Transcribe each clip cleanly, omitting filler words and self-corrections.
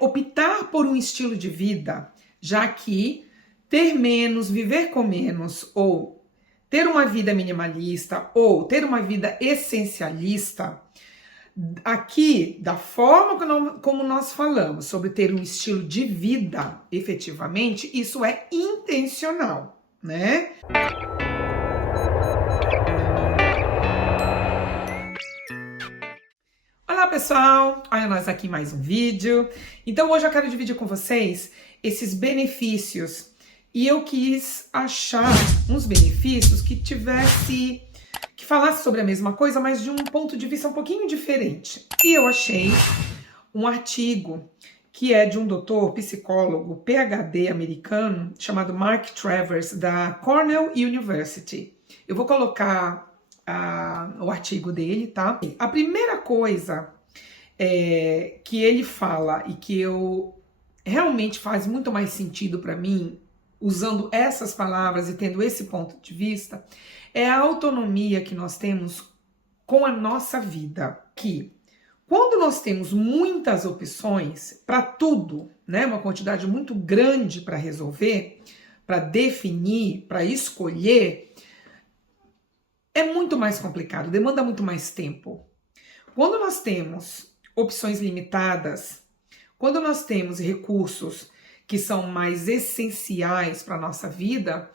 Optar por um estilo de vida, já que ter menos, viver com menos, ou ter uma vida minimalista, ou ter uma vida essencialista, aqui, da forma como nós falamos sobre ter um estilo de vida, efetivamente, isso é intencional, né? Olá pessoal, olha nós aqui em mais um vídeo. Então hoje eu quero dividir com vocês esses benefícios e eu quis achar uns benefícios que falasse sobre a mesma coisa, mas de um ponto de vista um pouquinho diferente. E eu achei um artigo que é de um doutor psicólogo PhD americano chamado Mark Travers, da Cornell University. Eu vou colocar o artigo dele, tá? A primeira coisa que ele fala e que realmente faz muito mais sentido para mim, usando essas palavras e tendo esse ponto de vista, é a autonomia que nós temos com a nossa vida. Que quando nós temos muitas opções para tudo, né, uma quantidade muito grande para resolver, para definir, para escolher, é muito mais complicado, demanda muito mais tempo. Quando nós temos opções limitadas, quando nós temos recursos que são mais essenciais para a nossa vida,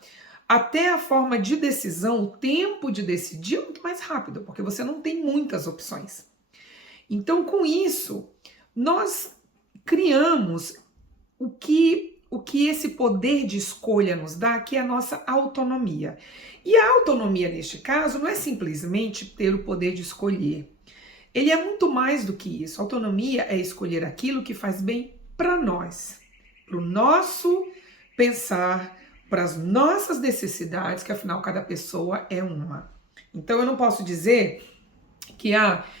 até a forma de decisão, o tempo de decidir é muito mais rápido, porque você não tem muitas opções. Então, com isso, nós criamos o que esse poder de escolha nos dá, que é a nossa autonomia. E a autonomia, neste caso, não é simplesmente ter o poder de escolher. Ele é muito mais do que isso. A autonomia é escolher aquilo que faz bem para nós, para o nosso pensar, para as nossas necessidades, que afinal cada pessoa é uma. Então eu não posso dizer que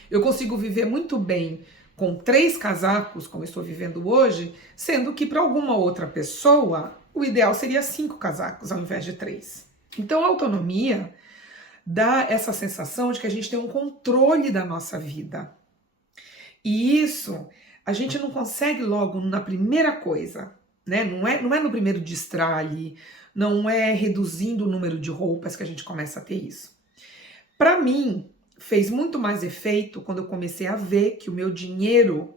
eu consigo viver muito bem com 3 casacos, como eu estou vivendo hoje, sendo que para alguma outra pessoa o ideal seria 5 casacos ao invés de 3. Então a autonomia dá essa sensação de que a gente tem um controle da nossa vida. E isso a gente não consegue logo na primeira coisa, né? Não é no primeiro destralhe, não é reduzindo o número de roupas que a gente começa a ter isso. Para mim, fez muito mais efeito quando eu comecei a ver que o meu dinheiro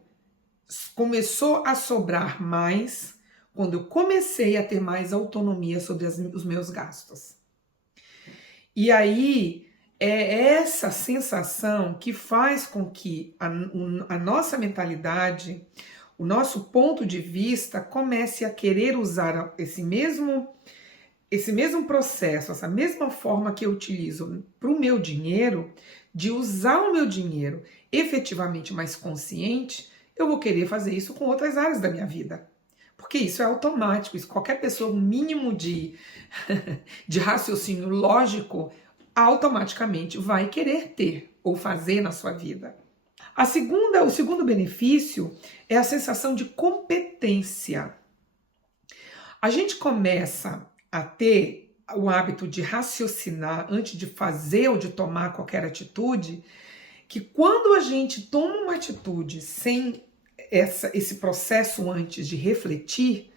começou a sobrar mais, quando eu comecei a ter mais autonomia sobre os meus gastos. E aí, é essa sensação que faz com que a nossa mentalidade, o nosso ponto de vista comece a querer usar esse mesmo processo, essa mesma forma que eu utilizo para o meu dinheiro, de usar o meu dinheiro efetivamente mais consciente, eu vou querer fazer isso com outras áreas da minha vida. Porque isso é automático, isso qualquer pessoa, um mínimo de raciocínio lógico, automaticamente vai querer ter ou fazer na sua vida. O segundo benefício é a sensação de competência. A gente começa a ter o hábito de raciocinar antes de fazer ou de tomar qualquer atitude, que quando a gente toma uma atitude sem esse processo antes de refletir,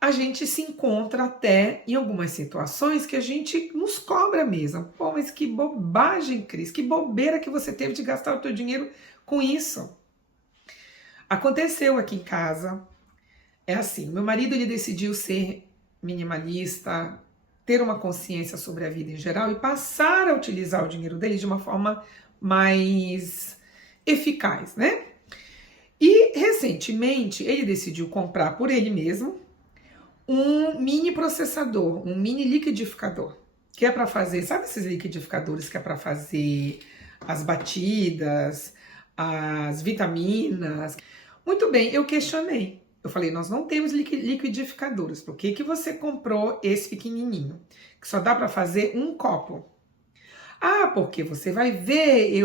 a gente se encontra até em algumas situações que a gente nos cobra mesmo. Pô, mas que bobagem, Cris, que bobeira que você teve de gastar o teu dinheiro com isso. Aconteceu aqui em casa, é assim, meu marido ele decidiu ser minimalista, ter uma consciência sobre a vida em geral e passar a utilizar o dinheiro dele de uma forma mais eficaz, né? E recentemente ele decidiu comprar por ele mesmo um mini processador, um mini liquidificador, que é para fazer, sabe esses liquidificadores que é para fazer as batidas, as vitaminas? Muito bem, eu questionei. Eu falei, nós não temos liquidificadores, por que você comprou esse pequenininho, que só dá para fazer um copo? Porque você vai ver,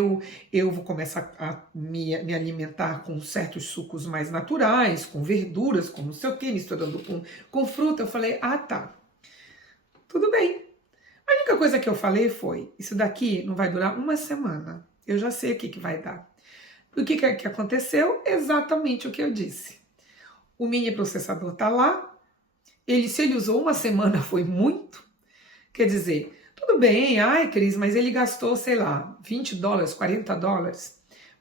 eu vou começar a me alimentar com certos sucos mais naturais, com verduras, com não sei o que, misturando com fruta. Eu falei, tá, tudo bem. A única coisa que eu falei foi, isso daqui não vai durar uma semana, eu já sei o que vai dar. O que aconteceu? Exatamente o que eu disse. O mini processador está lá. Se ele usou uma semana foi muito. Quer dizer, tudo bem, ai Cris, mas ele gastou, sei lá, $20, $40.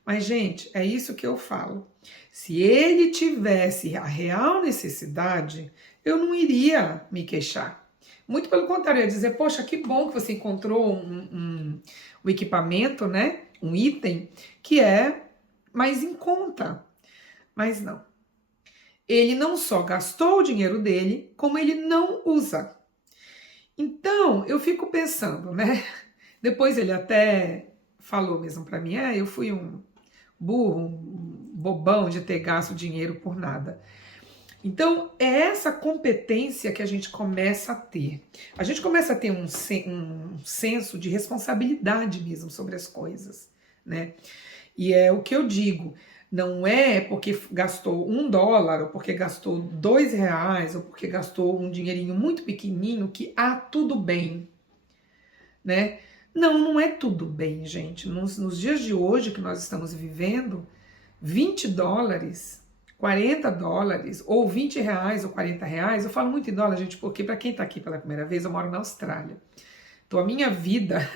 Mas, gente, é isso que eu falo. Se ele tivesse a real necessidade, eu não iria me queixar. Muito pelo contrário, eu ia dizer, poxa, que bom que você encontrou um equipamento, né? Um item que é mais em conta. Mas não. Ele não só gastou o dinheiro dele, como ele não usa. Então, eu fico pensando, né? Depois ele até falou mesmo para mim, eu fui um burro, um bobão de ter gasto dinheiro por nada. Então, é essa competência que a gente começa a ter. A gente começa a ter um senso de responsabilidade mesmo sobre as coisas, né? E é o que eu digo, não é porque gastou $1, ou porque gastou R$2, ou porque gastou um dinheirinho muito pequenininho que tudo bem, né? Não, não é tudo bem, gente. Nos dias de hoje que nós estamos vivendo, $20, $40, ou R$20 ou R$40, eu falo muito em dólar, gente, porque para quem está aqui pela primeira vez, eu moro na Austrália. Então a minha vida,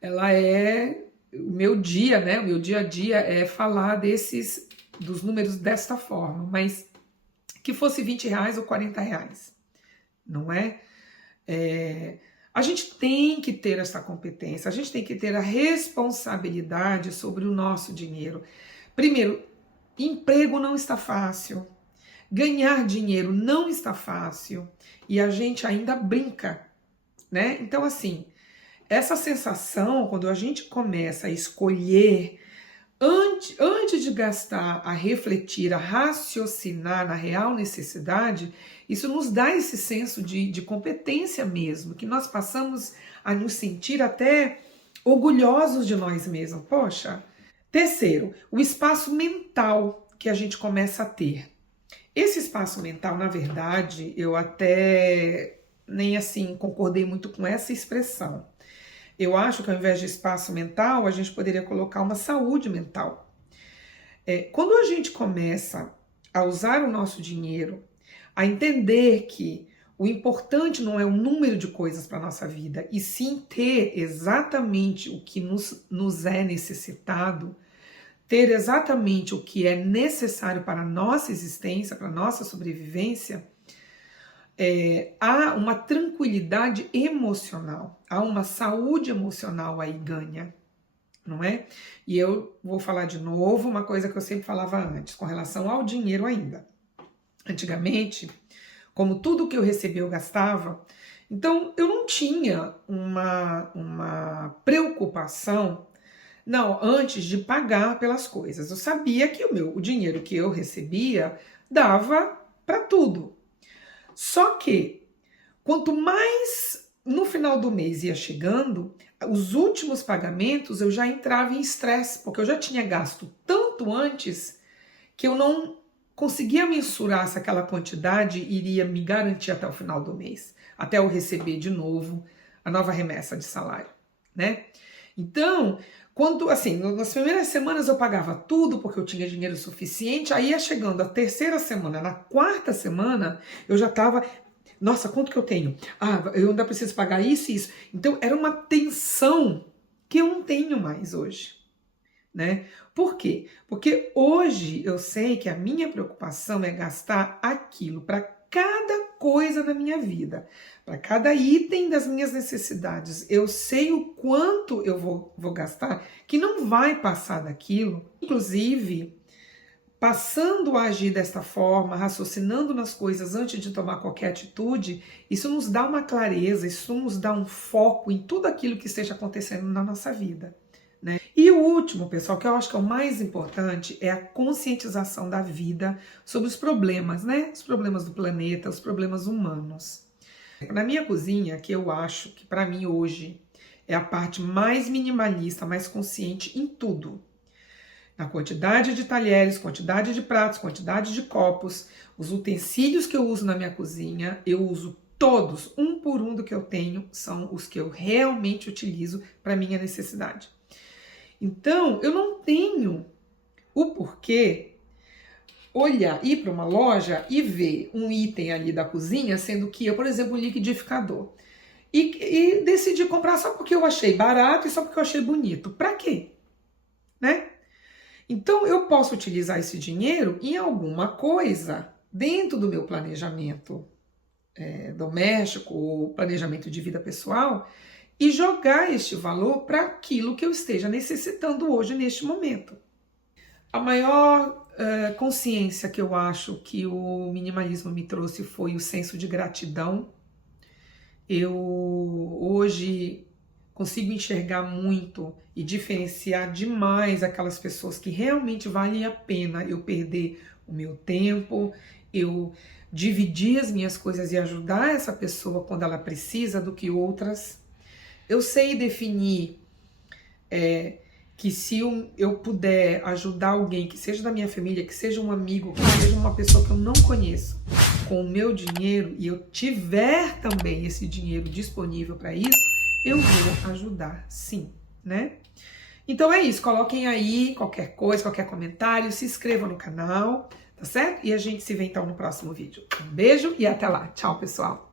ela é o meu dia, né? O meu dia a dia é falar dos números desta forma, mas que fosse R$20 ou R$40, não é? A gente tem que ter essa competência, a gente tem que ter a responsabilidade sobre o nosso dinheiro. Primeiro, emprego não está fácil, ganhar dinheiro não está fácil e a gente ainda brinca, né? Então, assim, essa sensação, quando a gente começa a escolher, antes de gastar, a refletir, a raciocinar na real necessidade, isso nos dá esse senso de competência mesmo, que nós passamos a nos sentir até orgulhosos de nós mesmos. Poxa! Terceiro, o espaço mental que a gente começa a ter. Esse espaço mental, na verdade, eu até nem assim concordei muito com essa expressão. Eu acho que ao invés de espaço mental, a gente poderia colocar uma saúde mental. Quando a gente começa a usar o nosso dinheiro, a entender que o importante não é o número de coisas para a nossa vida, e sim ter exatamente o que nos é necessitado, ter exatamente o que é necessário para a nossa existência, para a nossa sobrevivência, há uma tranquilidade emocional, há uma saúde emocional aí ganha, não é? E eu vou falar de novo uma coisa que eu sempre falava antes, com relação ao dinheiro ainda. Antigamente, como tudo que eu recebia eu gastava, então eu não tinha uma preocupação, não, antes de pagar pelas coisas. Eu sabia que o dinheiro que eu recebia dava para tudo. Só que, quanto mais no final do mês ia chegando, os últimos pagamentos eu já entrava em estresse, porque eu já tinha gasto tanto antes que eu não conseguia mensurar se aquela quantidade iria me garantir até o final do mês, até eu receber de novo a nova remessa de salário, né? Então, nas primeiras semanas eu pagava tudo porque eu tinha dinheiro suficiente, aí ia chegando a terceira semana, na quarta semana, eu já estava, nossa, quanto que eu tenho? Eu ainda preciso pagar isso e isso. Então, era uma tensão que eu não tenho mais hoje, né? Por quê? Porque hoje eu sei que a minha preocupação é gastar aquilo para cada coisa na minha vida, para cada item das minhas necessidades. Eu sei o quanto eu vou gastar, que não vai passar daquilo. Inclusive, passando a agir desta forma, raciocinando nas coisas antes de tomar qualquer atitude, isso nos dá uma clareza, isso nos dá um foco em tudo aquilo que esteja acontecendo na nossa vida, né? E o último, pessoal, que eu acho que é o mais importante, é a conscientização da vida sobre os problemas, né? Os problemas do planeta, os problemas humanos. Na minha cozinha, que eu acho que para mim hoje é a parte mais minimalista, mais consciente em tudo. Na quantidade de talheres, quantidade de pratos, quantidade de copos, os utensílios que eu uso na minha cozinha, eu uso todos, um por um do que eu tenho, são os que eu realmente utilizo para minha necessidade. Então, eu não tenho O porquê, olhar, ir para uma loja e ver um item ali da cozinha, sendo que eu, por exemplo, um liquidificador, e decidi comprar só porque eu achei barato e só porque eu achei bonito. Para quê? Né? Então, eu posso utilizar esse dinheiro em alguma coisa dentro do meu planejamento doméstico ou planejamento de vida pessoal e jogar este valor para aquilo que eu esteja necessitando hoje, neste momento. A maior consciência que eu acho que o minimalismo me trouxe foi o senso de gratidão. Eu hoje consigo enxergar muito e diferenciar demais aquelas pessoas que realmente valem a pena eu perder o meu tempo, eu dividir as minhas coisas e ajudar essa pessoa quando ela precisa do que outras. Eu sei definir que se eu puder ajudar alguém, que seja da minha família, que seja um amigo, que seja uma pessoa que eu não conheço, com o meu dinheiro, e eu tiver também esse dinheiro disponível para isso, eu vou ajudar, sim, né? Então é isso, coloquem aí qualquer coisa, qualquer comentário, se inscrevam no canal, tá certo? E a gente se vê então no próximo vídeo. Um beijo e até lá. Tchau, pessoal!